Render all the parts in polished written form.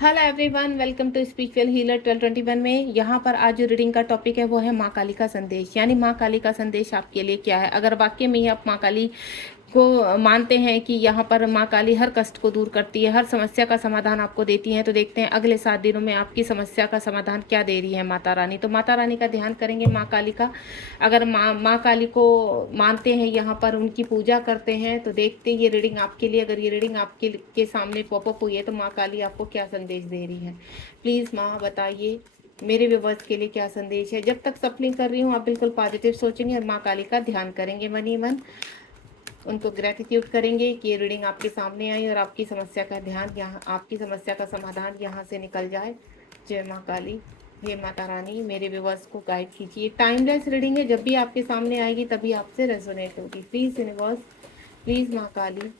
Hello everyone, welcome to spiritual healer 1221 में। यहाँ पर आज जो रीडिंग का टॉपिक है वो है माँ काली का संदेश। यानी माँ काली का संदेश आपके लिए क्या है। अगर वाकई में ही आप माँ काली को मानते हैं कि यहाँ पर माँ काली हर कष्ट को दूर करती है, हर समस्या का समाधान आपको देती हैं, तो देखते हैं अगले 7 दिनों में आपकी समस्या का समाधान क्या दे रही है माता रानी। तो माता रानी का ध्यान करेंगे, माँ काली का। अगर माँ काली को मानते हैं, यहाँ पर उनकी पूजा करते हैं, तो देखते हैं ये रीडिंग आपके लिए। अगर ये रीडिंग आपके के सामने पॉपअप हुई है तो माँ काली आपको क्या संदेश दे रही है। प्लीज़ माँ बताइए मेरे व्यूवर्स के लिए क्या संदेश है। जब तक सफलिंग कर रही हूँ आप बिल्कुल पॉजिटिव सोचेंगे और माँ काली का ध्यान करेंगे, मन ही मन उनको ग्रेटिट्यूड करेंगे कि ये रीडिंग आपके सामने आई और आपकी समस्या का ध्यान यहाँ, आपकी समस्या का समाधान यहाँ से निकल जाए। जय माँ काली। हे माता रानी, मेरे व्यूवर्स को गाइड कीजिए। टाइमलेस रीडिंग है, जब भी आपके सामने आएगी तभी आपसे रेजोनेट होगी। प्लीज़ यूनिवर्स, प्लीज़ माँ काली,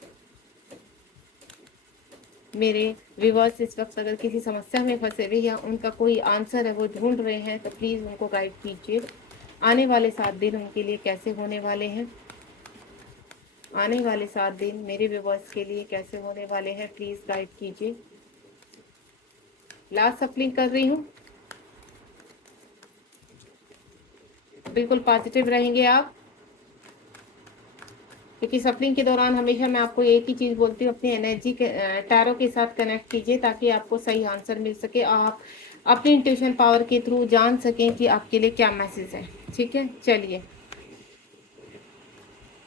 मेरे व्यूवर्स इस वक्त अगर किसी समस्या में फंसे हुए या उनका कोई आंसर है वो ढूंढ रहे हैं, तो प्लीज़ उनको गाइड कीजिए। आने वाले 7 दिन उनके लिए कैसे होने वाले हैं, आने वाले 7 दिन मेरे व्यूवर्स के लिए कैसे होने वाले हैं, प्लीज़ गाइड कीजिए। लास्ट सफलिंग कर रही हूँ, बिल्कुल पॉजिटिव रहेंगे आप, क्योंकि सफलिंग के दौरान हमेशा मैं आपको एक ही चीज़ बोलती हूँ, अपनी एनर्जी के टैरो के साथ कनेक्ट कीजिए ताकि आपको सही आंसर मिल सके और आप अपनी इंट्यूशन पावर के थ्रू जान सकें कि आपके लिए क्या मैसेज है। ठीक है, चलिए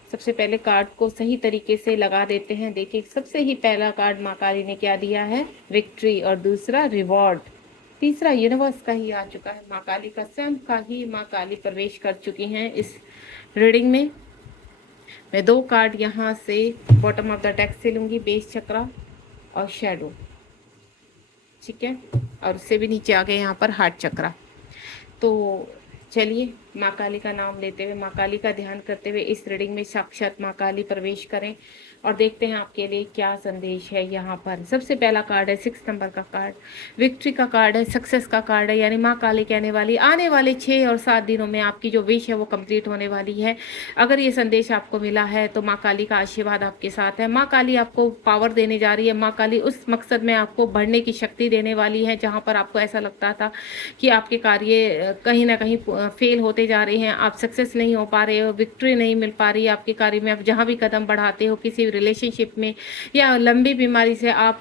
सबसे पहले कार्ड को सही तरीके से लगा देते हैं। देखिए, सबसे ही पहला कार्ड माँ काली ने क्या दिया है, विक्ट्री, और दूसरा रिवॉर्ड, तीसरा यूनिवर्स का ही आ चुका है। माँ काली का स्वयं का ही माँ काली प्रवेश कर चुकी हैं इस रीडिंग में। मैं 2 कार्ड यहाँ से बॉटम ऑफ द डेक से लूँगी, बेस चक्रा और शेडो। ठीक है, और उससे भी नीचे आ गए यहाँ पर हार्ट चक्रा। तो चलिए माँ काली का नाम लेते हुए, माँ काली का ध्यान करते हुए इस रीडिंग में साक्षात माँ काली प्रवेश करें और देखते हैं आपके लिए क्या संदेश है। यहाँ पर सबसे पहला कार्ड है 6 नंबर का कार्ड, विक्ट्री का कार्ड है, सक्सेस का कार्ड है। यानी माँ काली कहने वाली आने वाले 6 और 7 दिनों में आपकी जो विश है वो कंप्लीट होने वाली है। अगर ये संदेश आपको मिला है तो माँ काली का आशीर्वाद आपके साथ है। माँ काली आपको पावर देने जा रही है। माँ काली उस मकसद में आपको बढ़ने की शक्ति देने वाली है जहाँ पर आपको ऐसा लगता था कि आपके कार्य कहीं ना कहीं फेल होते जा रहे हैं, आप सक्सेस नहीं हो पा रहे हो, विक्ट्री नहीं मिल पा रही है आपके कार्य में। आप जहाँ भी कदम बढ़ाते हो, किसी रिलेशनशिप में या लंबी बीमारी से आप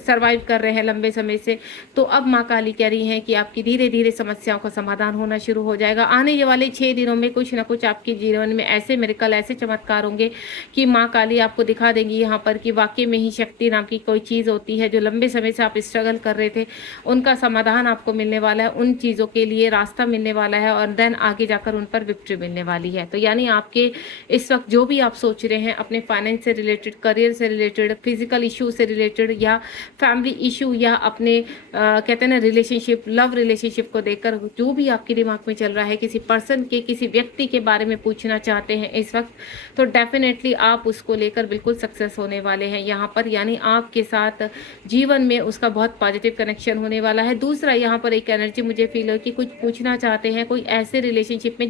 सरवाइव कर रहे हैं लंबे समय से, तो अब माँ काली कह रही हैं कि आपकी धीरे धीरे समस्याओं का समाधान होना शुरू हो जाएगा। आने वाले 6 दिनों में कुछ ना कुछ आपके जीवन में ऐसे मिरेकल, ऐसे चमत्कार होंगे कि माँ काली आपको दिखा देंगी यहाँ पर कि वाकई में ही शक्ति नाम की कोई चीज़ होती है। जो लंबे समय से आप स्ट्रगल कर रहे थे उनका समाधान आपको मिलने वाला है, उन चीज़ों के लिए रास्ता मिलने वाला है और देन आगे जाकर उन पर विक्ट्री मिलने वाली है। तो यानी आपके इस वक्त जो भी आप सोच रहे हैं अपने फाइनेंस से रिलेटेड, करियर से रिलेटेड, फिजिकल इशू से रिलेटेड या फैमिली इशू या अपने कहते हैं ना रिलेशनशिप, लव रिलेशनशिप को देखकर जो भी आपके दिमाग में चल रहा है, किसी पर्सन के, किसी व्यक्ति के बारे में पूछना चाहते हैं इस वक्त, तो डेफिनेटली आप उसको लेकर बिल्कुल सक्सेस होने वाले हैं यहाँ पर। यानी आपके साथ जीवन में उसका बहुत पॉजिटिव कनेक्शन होने वाला है। दूसरा, यहाँ पर एक एनर्जी मुझे फील हो कि कुछ पूछना चाहते हैं कोई ऐसे रिलेशनशिप में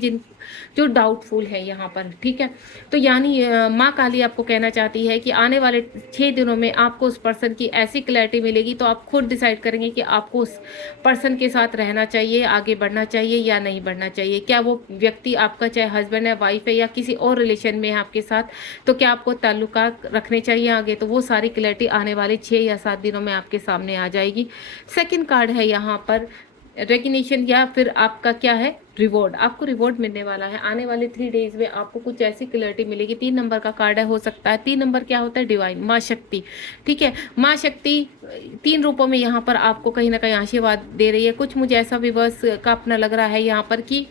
जो डाउटफुल है यहाँ पर। ठीक है, तो यानी माँ काली आपको कहना चाहती है कि आने वाले 6 दिनों में आपको उस पर्सन की ऐसी क्लैरिटी मिलेगी तो आप खुद डिसाइड करेंगे कि आपको उस पर्सन के साथ रहना चाहिए, आगे बढ़ना चाहिए या नहीं बढ़ना चाहिए। क्या वो व्यक्ति आपका चाहे हस्बैंड है, वाइफ है या किसी और रिलेशन में है आपके साथ, तो क्या आपको ताल्लुकात रखने चाहिए आगे, तो वो सारी क्लैरिटी आने वाले 6 या 7 दिनों में आपके सामने आ जाएगी। सेकंड कार्ड है यहाँ पर रेकग्निशन या फिर आपका क्या है, रिवॉर्ड। आपको रिवॉर्ड मिलने वाला है आने वाले 3 डेज में, आपको कुछ ऐसी क्लैरिटी मिलेगी। 3 नंबर का कार्ड है, हो सकता है 3 नंबर क्या होता है, डिवाइन, माँ शक्ति। ठीक है, माँ शक्ति 3 रूपों में यहाँ पर आपको कहीं ना कहीं आशीर्वाद दे रही है। कुछ मुझे ऐसा विवर्स का अपना लग रहा है यहाँ पर कि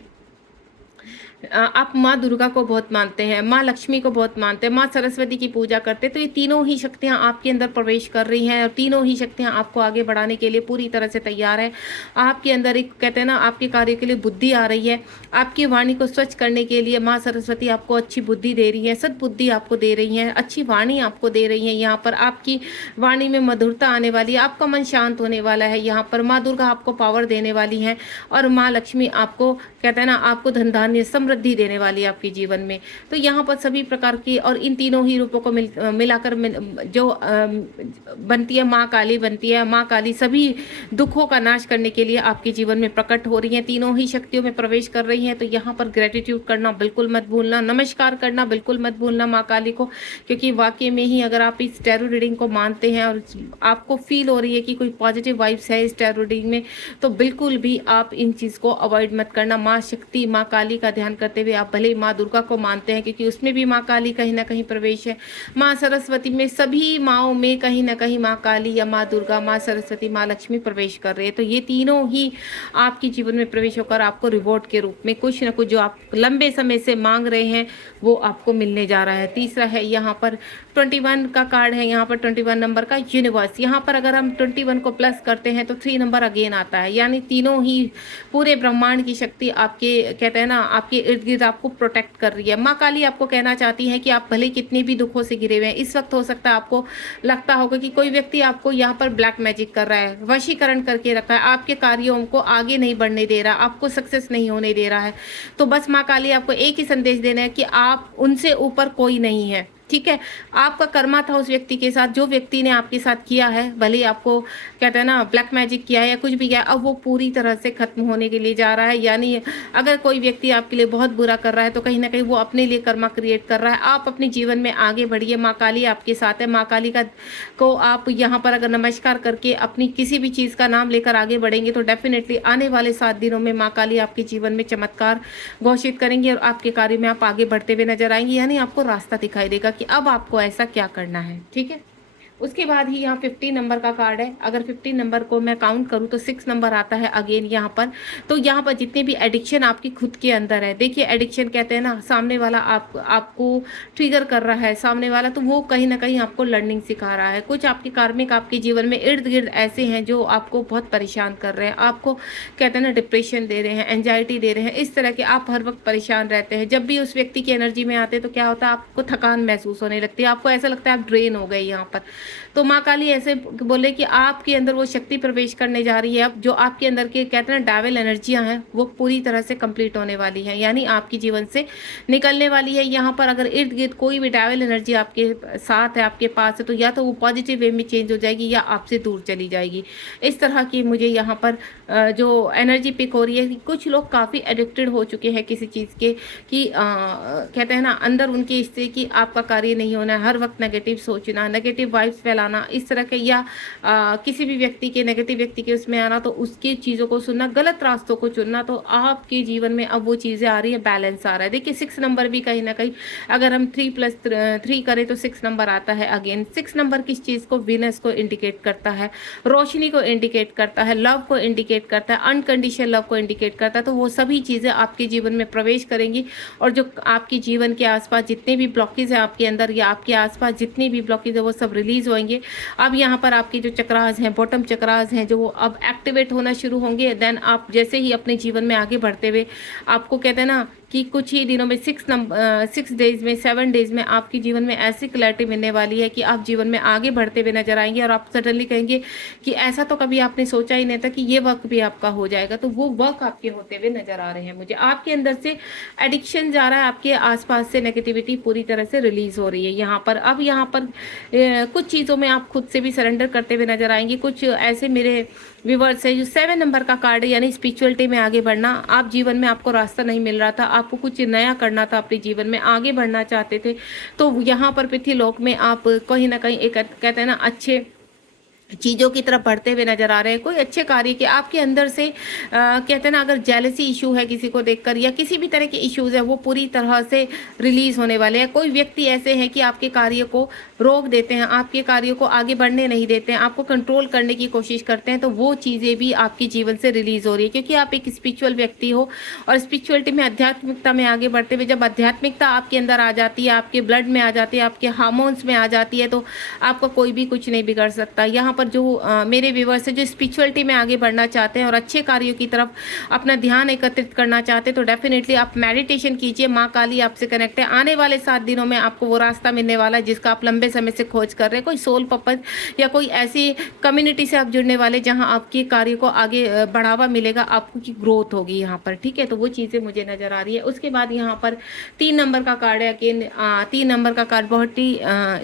आप माँ दुर्गा को बहुत मानते हैं, माँ लक्ष्मी को बहुत मानते हैं, माँ सरस्वती की पूजा करते हैं, तो ये तीनों ही शक्तियाँ आपके अंदर प्रवेश कर रही हैं और तीनों ही शक्तियाँ आपको आगे बढ़ाने के लिए पूरी तरह से तैयार है। आपके अंदर एक कहते हैं ना, आपके कार्य के लिए बुद्धि आ रही है। आपकी वाणी को स्वच्छ करने के लिए माँ सरस्वती आपको अच्छी बुद्धि दे रही है, सद्बुद्धि आपको दे रही है, अच्छी वाणी आपको दे रही है। यहाँ पर आपकी वाणी में मधुरता आने वाली है, आपका मन शांत होने वाला है। यहाँ पर माँ दुर्गा आपको पावर देने वाली है और माँ लक्ष्मी आपको कहते हैं ना, आपको धन धान्य समृद्धि देने वाली है आपके जीवन में। तो यहाँ पर सभी प्रकार की और इन तीनों ही रूपों को मिलाकर जो बनती है माँ काली बनती है। माँ काली सभी दुखों का नाश करने के लिए आपके जीवन में प्रकट हो रही हैं, तीनों ही शक्तियों में प्रवेश कर रही हैं। तो यहाँ पर ग्रेटिट्यूड करना बिल्कुल मत भूलना, नमस्कार करना बिल्कुल मत भूलना माँ काली को, क्योंकि वाकई में ही अगर आप इस टैरो रीडिंग को मानते हैं और आपको फील हो रही है कि कोई पॉजिटिव वाइब्स है इस टैरो रीडिंग में, तो बिल्कुल भी आप इन चीज़ को अवॉइड मत करना। माँ शक्ति माँ काली का ध्यान करते हुए आप भले माँ दुर्गा को मानते हैं, क्योंकि उसमें भी माँ काली कहीं ना कहीं प्रवेश है। माँ सरस्वती में, सभी माँओं में कहीं ना कहीं माँ काली या माँ दुर्गा, माँ सरस्वती, माँ लक्ष्मी प्रवेश कर रहे हैं। तो ये तीनों ही आपके जीवन में प्रवेश होकर आपको रिवॉर्ड के रूप में कुछ ना कुछ जो आप लंबे समय से मांग रहे हैं वो आपको मिलने जा रहा है। तीसरा है यहाँ पर 21 का कार्ड है, यहाँ पर 21 नंबर का यूनिवर्स। यहाँ पर अगर हम 21 को प्लस करते हैं तो 3 नंबर अगेन आता है, यानी तीनों ही पूरे ब्रह्मांड की शक्ति आपके, कहते हैं ना, आपके इर्द गिर्द आपको प्रोटेक्ट कर रही है। माँ काली आपको कहना चाहती है कि आप भले कितने भी दुखों से घिरे हुए हैं, इस वक्त हो सकता है आपको लगता होगा कि कोई व्यक्ति आपको यहाँ पर ब्लैक मैजिक कर रहा है, वशीकरण करके रखा है, आपके कार्यों को आगे नहीं बढ़ने दे रहा, आपको सक्सेस नहीं होने दे रहा है। तो बस माँ काली आपको एक ही संदेश देना है कि आप उनसे ऊपर कोई नहीं है, ठीक है। आपका कर्मा था उस व्यक्ति के साथ, जो व्यक्ति ने आपके साथ किया है, भले ही आपको कहते हैं ना ब्लैक मैजिक किया है या कुछ भी किया, अब वो पूरी तरह से खत्म होने के लिए जा रहा है। यानी अगर कोई व्यक्ति आपके लिए बहुत बुरा कर रहा है तो कहीं ना कहीं वो अपने लिए कर्मा क्रिएट कर रहा है। आप अपने जीवन में आगे बढ़िए, माँ काली आपके साथ है। माँ काली का को आप यहाँ पर अगर नमस्कार करके अपनी किसी भी चीज़ का नाम लेकर आगे बढ़ेंगे तो डेफिनेटली आने वाले 7 दिनों में माँ काली आपके जीवन में चमत्कार घोषित करेंगे और आपके कार्य में आप आगे बढ़ते हुए नजर आएंगे, यानी आपको रास्ता दिखाई देगा कि अब आपको ऐसा क्या करना है, ठीक है। उसके बाद ही यहाँ 15 नंबर का कार्ड है। अगर 15 नंबर को मैं काउंट करूँ तो 6 नंबर आता है अगेन यहाँ पर। तो यहाँ पर जितने भी एडिक्शन आपकी खुद के अंदर है, देखिए एडिक्शन कहते हैं ना, सामने वाला आपको ट्रिगर कर रहा है, सामने वाला, तो वो कहीं ना कहीं आपको लर्निंग सिखा रहा है। कुछ आपके कार्मिक आपके जीवन में इर्द गिर्द ऐसे हैं जो आपको बहुत परेशान कर रहे हैं, आपको कहते हैं ना डिप्रेशन दे रहे हैं, एंजाइटी दे रहे हैं, इस तरह के आप हर वक्त परेशान रहते हैं। जब भी उस व्यक्ति की एनर्जी में आते हैं तो क्या होता है, आपको थकान महसूस होने लगती है, आपको ऐसा लगता है आप ड्रेन हो गए यहाँ पर। तो माँ काली ऐसे बोले कि आपके अंदर वो शक्ति प्रवेश करने जा रही है। अब जो आपके अंदर के कहते हैं डायवल एनर्जियां हैं वो पूरी तरह से कंप्लीट होने वाली हैं, यानी आपके जीवन से निकलने वाली है। यहाँ पर अगर इर्द गिर्द कोई भी डायवल एनर्जी आपके साथ है, आपके पास है, तो या तो वो पॉजिटिव वे में चेंज हो जाएगी या आपसे दूर चली जाएगी। इस तरह की मुझे यहाँ पर जो एनर्जी पिक हो रही है। कुछ लोग काफ़ी एडिक्टेड हो चुके हैं किसी चीज़ के, कि कहते हैं ना अंदर उनके इससे कि आपका कार्य नहीं होना है, हर वक्त नेगेटिव सोचना, नेगेटिव वाइब्स फैलाना, इस तरह के, या किसी भी व्यक्ति के, नेगेटिव व्यक्ति के उसमें आना, तो उसकी चीज़ों को सुनना, गलत रास्तों को चुनना। तो आपके जीवन में अब वो चीज़ें आ रही है, बैलेंस आ रहा है। देखिए 6 नंबर भी कहीं ना कहीं अगर हम 3+3 करें तो 6 नंबर आता है अगेन। 6 नंबर किस चीज़ को, वीनस को इंडिकेट करता है, रोशनी को इंडिकेट करता है, लव को इंडिकेट करता है, अनकंडीशनल लव को इंडिकेट करता है। तो वो सभी चीज़ें आपके जीवन में प्रवेश करेंगी और जो आपके जीवन के आसपास जितने भी ब्लॉकेज है आपके अंदर या आपके आसपास जितने भी ब्लॉकेज है वो सब रिलीज होंगे। अब यहाँ पर आपके जो चक्रास हैं, बॉटम चक्रास हैं, जो वो अब एक्टिवेट होना शुरू होंगे। देन आप जैसे ही अपने जीवन में आगे बढ़ते हुए, आपको कहते हैं ना कि कुछ ही दिनों में 6 डेज में, 7 डेज में आपके जीवन में ऐसी क्लैरिटी मिलने वाली है कि आप जीवन में आगे बढ़ते हुए नजर आएंगे और आप सडनली कहेंगे कि ऐसा तो कभी आपने सोचा ही नहीं था कि ये वर्क भी आपका हो जाएगा। तो वो वर्क आपके होते हुए नजर आ रहे हैं मुझे। आपके अंदर से एडिक्शन जा रहा है, आपके आसपास से नेगेटिविटी पूरी तरह से रिलीज हो रही है यहाँ पर। अब यहाँ पर कुछ चीज़ों में आप खुद से भी सरेंडर करते हुए नजर आएंगे। कुछ ऐसे मेरे व्यूवर्स है जो 7 नंबर का कार्ड है, यानी स्पिरिचुअलिटी में आगे बढ़ना। आप जीवन में आपको रास्ता नहीं मिल रहा था, आपको कुछ नया करना था, अपने जीवन में आगे बढ़ना चाहते थे, तो यहाँ पर पृथ्वीलोक में आप कहीं ना कहीं एक कहते हैं ना अच्छे चीज़ों की तरफ बढ़ते हुए नजर आ रहे हैं। कोई अच्छे कार्य के आपके अंदर से कहते हैं ना, अगर जेलसी इशू है किसी को देखकर या किसी भी तरह के इश्यूज है, वो पूरी तरह से रिलीज होने वाले हैं। कोई व्यक्ति ऐसे हैं कि आपके कार्य को रोक देते हैं, आपके कार्यों को आगे बढ़ने नहीं देते हैं, आपको कंट्रोल करने की कोशिश करते हैं, तो वो चीज़ें भी आपके जीवन से रिलीज हो रही है, क्योंकि आप एक स्पिरिचुअल व्यक्ति हो और स्पिरिचुअलिटी में, आध्यात्मिकता में आगे बढ़ते हुए जब आध्यात्मिकता आपके अंदर आ जाती है, आपके ब्लड में आ जाती है, आपके हार्मोन्स में आ जाती है, तो आपका कोई भी कुछ नहीं बिगड़ सकता। यहाँ पर जो मेरे व्यूवर्स है जो स्पिरिचुअलिटी में आगे बढ़ना चाहते हैं और अच्छे कार्यों की तरफ अपना ध्यान एकत्रित करना चाहते हैं, तो डेफिनेटली आप मेडिटेशन कीजिए। माँ काली आपसे कनेक्ट है। आने वाले 7 दिनों में आपको वो रास्ता मिलने वाला है जिसका आप लंबे समय से खोज कर रहे हैं। कोई सोल पर्पस या कोई ऐसी कम्युनिटी से आप जुड़ने वाले जहाँ आपके कार्य को आगे बढ़ावा मिलेगा, आपको की ग्रोथ होगी यहाँ पर, ठीक है। तो वो चीज़ें मुझे नज़र आ रही है। उसके बाद यहाँ पर 3 नंबर का कार्ड है। अगेन 3 नंबर का कार्ड बहुत ही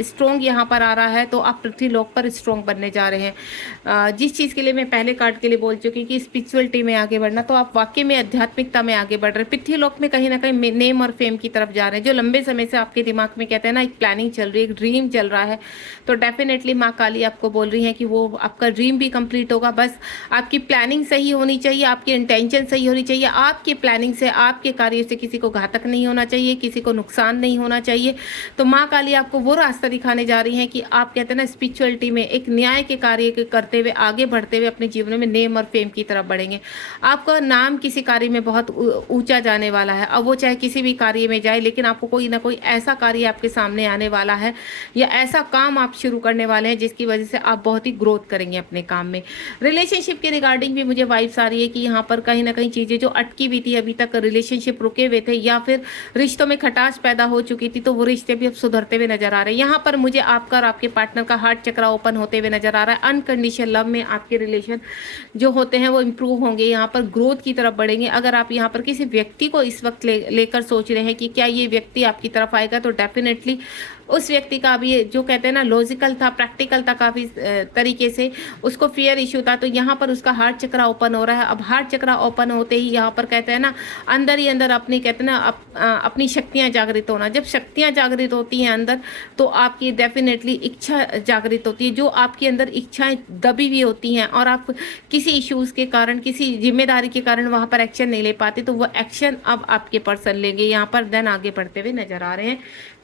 स्ट्रॉन्ग यहाँ पर आ रहा है। तो आप पृथ्वी लोक पर स्ट्रॉन्ग बनने जा रहे हैं। जिस चीज़ के लिए मैं पहले कार्ड के लिए बोल चुकी कि स्पिरिचुअलिटी में आगे बढ़ना, तो आप वाकई में आध्यात्मिकता में आगे बढ़ रहे हैं। पृथ्वी लोक में कहीं ना कहीं नेम और फेम की तरफ जा रहे हैं। जो लंबे समय से आपके दिमाग में कहते हैं ना एक प्लानिंग चल रही है, एक ड्रीम चल रहा है, तो डेफिनेटली माँ काली आपको बोल रही है कि वो आपका ड्रीम भी कंप्लीट होगा। बस आपकी प्लानिंग सही होनी चाहिए, आपकी इंटेंशन सही होनी चाहिए। आपके प्लानिंग से, आपके कार्य से किसी को घातक नहीं होना चाहिए, किसी को नुकसान नहीं होना चाहिए। तो माँ काली आपको वो रास्ता दिखाने जा रही है कि आप कहते हैं ना स्पिरिचुअलिटी में एक न्याय के कार्य करते हुए, आगे बढ़ते हुए अपने जीवन में नेम और फेम की तरफ बढ़ेंगे। आपका नाम किसी कार्य में बहुत ऊंचा जाने वाला है। अब वो चाहे किसी भी कार्य में जाए, लेकिन आपको कोई ना कोई ऐसा कार्य आपके सामने आने वाला है या ऐसा काम आप शुरू करने वाले हैं जिसकी वजह से आप बहुत ही ग्रोथ करेंगे अपने काम में। रिलेशनशिप के रिगार्डिंग भी मुझे वाइब्स आ रही है कि यहाँ पर कहीं ना कहीं चीज़ें जो अटकी हुई थी, अभी तक रिलेशनशिप रुके हुए थे या फिर रिश्तों में खटास पैदा हो चुकी थी, तो वो रिश्ते भी अब सुधरते हुए नजर आ रहे हैं। यहाँ पर मुझे आपका और आपके पार्टनर का हार्ट चक्रा ओपन होते हुए नजर आ रहा है। अनकंडीशनल लव में आपके रिलेशन जो होते हैं वो इंप्रूव होंगे, यहाँ पर ग्रोथ की तरफ बढ़ेंगे। अगर आप यहाँ पर किसी व्यक्ति को इस वक्त लेकर सोच रहे हैं कि क्या ये व्यक्ति आपकी तरफ आएगा, तो डेफिनेटली उस व्यक्ति का भी जो कहते हैं ना लॉजिकल था, प्रैक्टिकल था काफ़ी तरीके से, उसको फियर इशू था, तो यहाँ पर उसका हार्ट चक्रा ओपन हो रहा है। अब हार्ट चक्रा ओपन होते ही यहाँ पर कहते हैं ना अंदर ही अंदर अपनी कहते हैं ना अपनी शक्तियाँ जागृत होना। जब शक्तियाँ जागृत होती हैं अंदर, तो आपकी डेफिनेटली इच्छा जागृत होती है। जो आपके अंदर इच्छाएं दबी हुई होती हैं और आप किसी इश्यूज़ के कारण, किसी जिम्मेदारी के कारण वहाँ पर एक्शन नहीं ले पाते, तो वो एक्शन अब आपके पर्सन लेंगे यहाँ पर, देन आगे बढ़ते हुए नजर आ रहे हैं।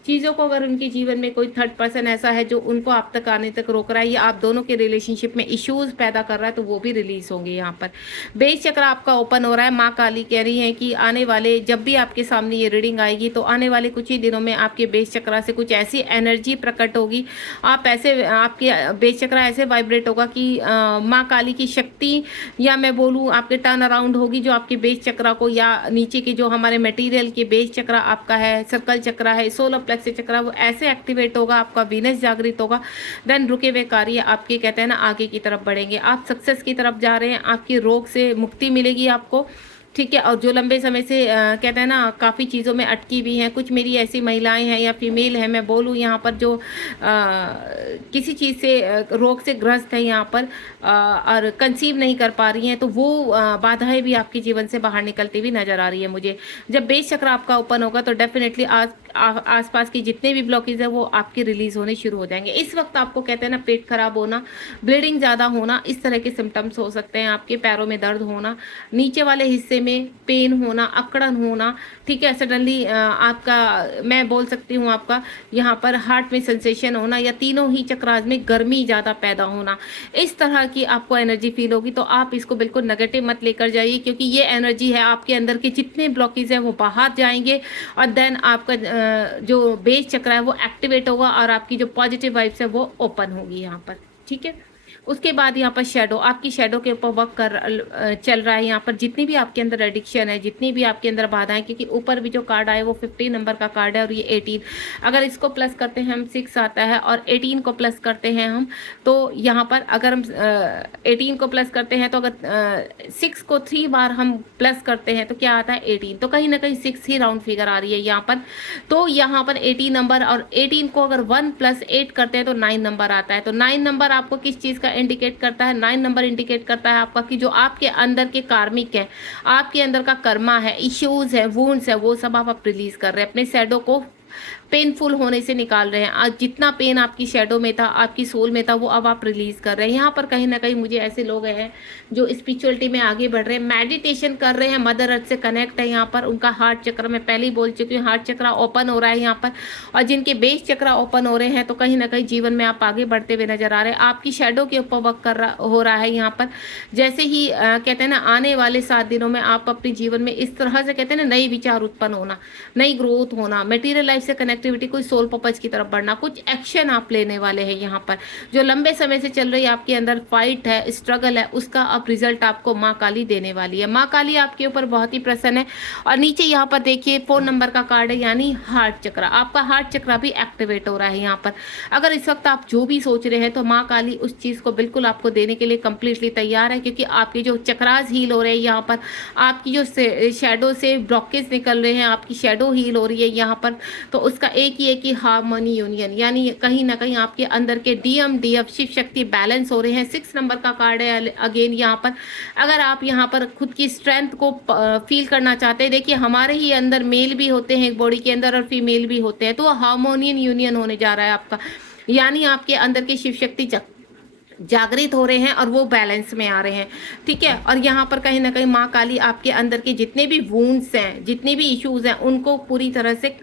चीज़ों को अगर उनके जीवन में कोई थर्ड पर्सन ऐसा है जो उनको आप तक आने तक रोक रहा है या आप दोनों के रिलेशनशिप में इश्यूज पैदा कर रहा है, तो वो भी रिलीज होंगे। यहाँ पर बेस चक्र आपका ओपन हो रहा है। माँ काली कह रही है कि आने वाले जब भी आपके सामने ये रीडिंग आएगी, तो आने वाले कुछ ही दिनों में आपके बेस चक्र से कुछ ऐसी एनर्जी प्रकट होगी, आप ऐसे आपके बेस चक्र ऐसे वाइब्रेट होगा कि माँ काली की शक्ति या मैं बोलूँ आपके टर्न अराउंड होगी। जो आपके बेस चक्र को या नीचे के जो हमारे मटेरियल के बेस चक्र आपका है, सर्कल चक्र है, सोलर प्लेक्स चक्र, वो ऐसे एक्टिवेट होगा, आपका वीनस जागृत होगा। देन रुके हुए कार्य आपके कहते हैं ना आगे की तरफ बढ़ेंगे। आप सक्सेस की तरफ जा रहे हैं, आपकी रोग से मुक्ति मिलेगी आपको, ठीक है। और जो लंबे समय से कहते हैं ना काफ़ी चीज़ों में अटकी हुई हैं, कुछ मेरी ऐसी महिलाएं हैं या फीमेल हैं मैं बोलूँ यहाँ पर जो किसी चीज़ से रोग से ग्रस्त है यहाँ पर और कंसीव नहीं कर पा रही हैं, तो वो बाधाएं भी आपके जीवन से बाहर निकलती हुई नज़र आ रही है मुझे। जब बेस चक्र आपका ओपन होगा, तो डेफिनेटली आसपास की जितने भी ब्लॉकेज है वो आपके रिलीज होने शुरू हो जाएंगे। इस वक्त आपको कहते हैं ना पेट खराब होना, ब्लीडिंग ज़्यादा होना, इस तरह के सिम्टम्स हो सकते हैं। आपके पैरों में दर्द होना, नीचे वाले हिस्से में पेन होना, अकड़न होना, ठीक है। सडनली आपका मैं बोल सकती हूँ आपका यहाँ पर हार्ट में सेंसेशन होना या तीनों ही चक्रास में गर्मी ज़्यादा पैदा होना, इस तरह की आपको एनर्जी फील होगी। तो आप इसको बिल्कुल नेगेटिव मत लेकर जाइए, क्योंकि ये एनर्जी है आपके अंदर के जितने ब्लॉकेज हैं वो बाहर जाएंगे और देन आपका जो बेस चक्र है वो एक्टिवेट होगा और आपकी जो पॉजिटिव वाइब्स है वो ओपन होगी यहाँ पर, ठीक है। उसके बाद यहाँ पर शेडो, आपकी शेडो के ऊपर वर्क चल रहा है। यहाँ पर जितनी भी आपके अंदर एडिक्शन है, जितनी भी आपके अंदर बाधाएं, क्योंकि ऊपर भी जो कार्ड आए वो 15 नंबर का कार्ड है और ये 18, अगर इसको प्लस करते हैं हम 6 आता है और 18 को प्लस करते हैं हम, तो यहाँ पर अगर हम 18 को प्लस करते हैं, तो अगर 6 को 3 बार हम प्लस करते हैं तो क्या आता है 18, तो कहीं ना कहीं 6 ही राउंड फिगर आ रही है यहाँ पर। तो यहाँ पर 18 नंबर और 18 को अगर 1 + 8 करते हैं तो 9 नंबर आता है। तो 9 नंबर आपको किस चीज़ का इंडिकेट करता है? 9 नंबर इंडिकेट करता है आपका कि जो आपके अंदर के कार्मिक है, आपके अंदर का कर्मा है, इश्यूज है, वुंड्स है, वो सब आप रिलीज कर रहे हैं, अपने शैडो को पेनफुल होने से निकाल रहे हैं। आज जितना पेन आपकी शैडो में था, आपकी सोल में था, वो अब आप रिलीज कर रहे हैं। यहाँ पर कहीं ना कहीं मुझे ऐसे लोग हैं जो स्पिरिचुअलिटी में आगे बढ़ रहे हैं, मेडिटेशन कर रहे हैं, मदर अर्थ से कनेक्ट है। यहाँ पर उनका हार्ट चक्र, मैं पहले ही बोल चुकी हूँ, हार्ट चक्र ओपन हो रहा है यहाँ पर। और जिनके बेस चक्र ओपन हो रहे हैं, तो कहीं ना कहीं जीवन में आप आगे बढ़ते हुए नजर आ रहे हैं। आपकी शैडो के ऊपर वर्क हो रहा है यहाँ पर। जैसे ही कहते हैं ना आने वाले 7 दिनों में आप अपने जीवन में इस तरह से कहते हैं ना नई विचार उत्पन्न होना, नई ग्रोथ होना, मटेरियल लाइफ से कनेक्ट एक्टिविटी, कोई सोल पर्पज की तरफ बढ़ना, कुछ एक्शन आप लेने वाले हैं यहाँ पर। जो लंबे समय से चल रही आपके अंदर फाइट है, स्ट्रगल है, उसका अब रिजल्ट आपको माँ काली देने वाली है। माँ काली आपके ऊपर बहुत ही प्रसन्न है। और नीचे यहाँ पर देखिए 4 नंबर का कार्ड है, यानी हार्ट चक्र। आपका हार्ट चक्र भी एक्टिवेट हो रहा है यहाँ पर। अगर इस वक्त आप जो भी सोच रहे हैं तो माँ काली उस चीज़ को बिल्कुल आपको देने के लिए कंप्लीटली तैयार है, क्योंकि आपके जो चक्रास हील हो रहे हैं यहाँ पर, आपकी जो शेडो से ब्लॉकेज निकल रहे हैं, आपकी शेडो हील हो रही है यहाँ पर, तो उसका एक ही हार्मोनी यूनियन, यानी कहीं ना कहीं आपके अंदर के DM DF Shiv Shakti balance हो रहे हैं। 6 नंबर का कार्ड है अगेन यहाँ पर। अगर आप यहाँ पर खुद की स्ट्रेंथ को फील करना चाहते हैं, देखिए हमारे ही अंदर मेल भी होते हैं बॉडी के अंदर और फीमेल भी होते हैं, तो हार्मोनियन यूनियन होने जा रहा है आपका, यानी आपके अंदर की शिव शक्ति जागृत हो रहे हैं और वो बैलेंस में आ रहे हैं। ठीक है, और यहाँ पर कहीं ना कहीं माँ काली आपके अंदर के जितने भी वुंड्स हैं, जितने भी इश्यूज हैं, उनको पूरी तरह से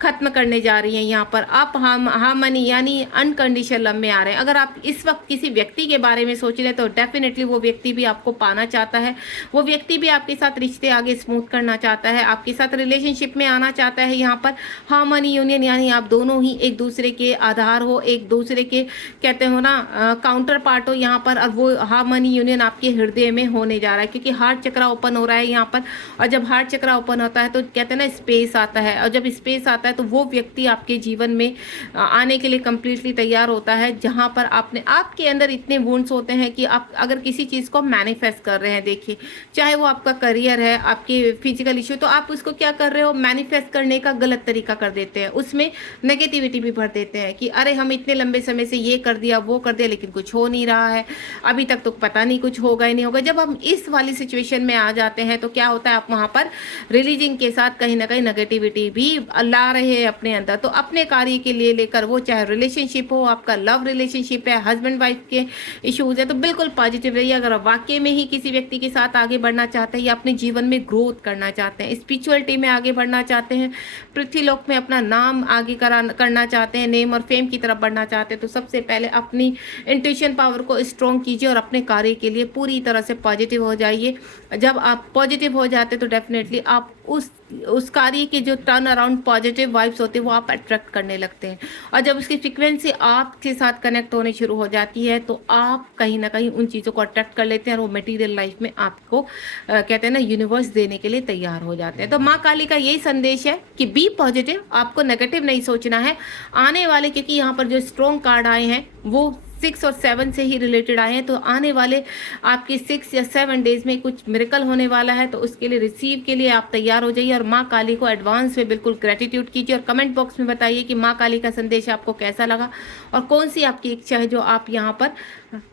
खत्म करने जा रही हैं। यहाँ पर आप हार्मनी यानी अनकंडीशनल लव में आ रहे हैं। अगर आप इस वक्त किसी व्यक्ति के बारे में सोच रहे हैं तो डेफिनेटली वो व्यक्ति भी आपको पाना चाहता है, वो व्यक्ति भी आपके साथ रिश्ते आगे स्मूथ करना चाहता है, आपके साथ रिलेशनशिप में आना चाहता है। यहाँ पर हार्मनी यूनियन यानी आप दोनों ही एक दूसरे के आधार हो, एक दूसरे के कहते हो ना काउंटर पार्ट हो यहाँ पर, और वो हार्मनी यूनियन आपके हृदय में होने जा रहा है, क्योंकि हार्ट चक्र ओपन हो रहा है यहाँ पर। और जब हार्ट चक्र ओपन होता है तो कहते हैं ना स्पेस आता है, और जब स्पेस आता है तो वो व्यक्ति आपके जीवन में आने के लिए कंप्लीटली तैयार होता है, जहाँ पर आपके अंदर इतने वुंड्स होते हैं कि आप अगर किसी चीज़ को मैनिफेस्ट कर रहे हैं, देखिए चाहे वो आपका करियर है, आपके फिजिकल इश्यू, तो आप उसको क्या कर रहे हो, मैनिफेस्ट करने का गलत तरीका कर देते हैं, उसमें नेगेटिविटी भी भर देते हैं कि अरे हम इतने लंबे समय से ये कर दिया वो कर दिया लेकिन कुछ हो नहीं रहा है, अभी तक तो पता नहीं कुछ होगा ही नहीं होगा। जब हम इस वाली सिचुएशन में आ जाते हैं तो क्या होता है, आप वहाँ पर रिलीजिंग के साथ कहीं ना कहीं नेगेटिविटी भी ला रहे हैं अपने अंदर। तो अपने कार्य के लिए लेकर, वो चाहे रिलेशनशिप हो, आपका लव रिलेशनशिप है, हस्बैंड वाइफ के इश्यूज है, तो बिल्कुल पॉजिटिव रहिए। अगर वाकई में ही किसी व्यक्ति के साथ आगे बढ़ना चाहते हैं या अपने जीवन में ग्रोथ करना चाहते हैं, स्पिरिचुअलिटी में आगे बढ़ना चाहते हैं, पृथ्वीलोक में अपना नाम आगे करना चाहते हैं, नेम और फेम की तरफ बढ़ना चाहते हैं, तो सबसे पहले अपनी इंट्यूशन पावर को स्ट्रॉन्ग कीजिए और अपने कार्य के लिए पूरी तरह से पॉजिटिव हो जाइए। जब आप पॉजिटिव हो जाते तो डेफिनेटली आप उस कार्य के जो टर्न अराउंड पॉजिटिव वाइब्स होते हैं वो आप अट्रैक्ट करने लगते हैं, और जब उसकी फ्रिक्वेंसी आपके साथ कनेक्ट होने शुरू हो जाती है तो आप कहीं ना कहीं उन चीज़ों को अट्रैक्ट कर लेते हैं और वो मटेरियल लाइफ में आपको कहते हैं ना यूनिवर्स देने के लिए तैयार हो जाते हैं। तो माँ काली का यही संदेश है कि बी पॉजिटिव, आपको नेगेटिव नहीं सोचना है। आने वाले, क्योंकि यहाँ पर जो स्ट्रॉन्ग कार्ड आए हैं वो 6 और 7 से ही रिलेटेड आए हैं, तो आने वाले आपके 6 या 7 डेज में कुछ मिरेकल होने वाला है, तो उसके लिए रिसीव के लिए आप तैयार हो जाइए और माँ काली को एडवांस में बिल्कुल ग्रेटिट्यूड कीजिए। और कमेंट बॉक्स में बताइए कि माँ काली का संदेश आपको कैसा लगा और कौन सी आपकी इच्छा है जो आप यहाँ पर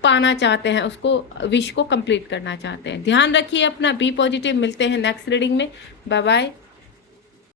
पाना चाहते हैं, उसको विश को कंप्लीट करना चाहते हैं। ध्यान रखिए अपना, बी पॉजिटिव। मिलते हैं नेक्स्ट रीडिंग में। Bye bye.